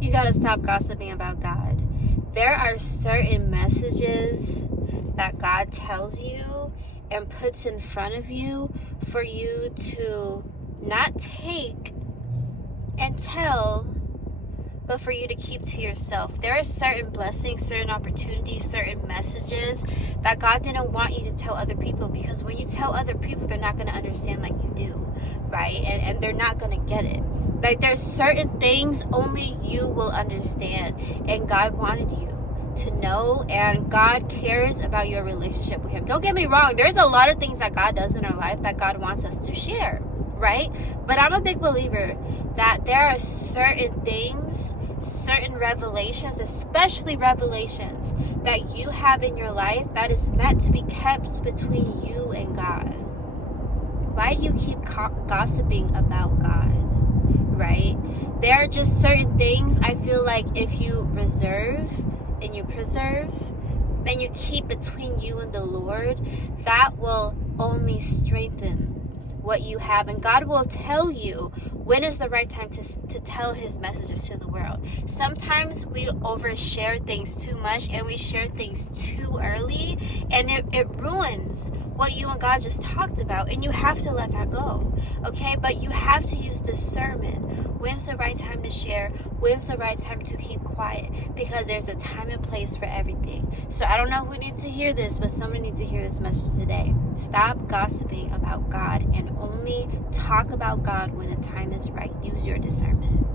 You gotta stop gossiping about God. There are certain messages that God tells you and puts in front of you for you to not take and tell, but for you to keep to yourself. There are certain blessings, certain opportunities, certain messages that God didn't want you to tell other people, because when you tell other people, they're not going to understand like you do, right? And they're not going to get it. Like, there's certain things only you will understand, and God wanted you to know, and God cares about your relationship with Him. Don't get me wrong, there's a lot of things that God does in our life that God wants us to share, right? But I'm a big believer that there are certain things, certain revelations, especially revelations that you have in your life that is meant to be kept between you and God. Why do you keep gossiping about God, right? There are just certain things I feel like if you reserve and you preserve and you keep between you and the Lord, that will only strengthen what you have, and God will tell you when is the right time to tell His messages to the world. Sometimes we overshare things too much, and we share things too early, and it ruins what you and God just talked about, and you have to let that go, okay? But you have to use discernment. When's the right time to share? When's the right time to keep quiet? Because there's a time and place for everything. So I don't know who needs to hear this, but somebody needs to hear this message today. Stop gossiping about God and only talk about God when the time is right. Use your discernment.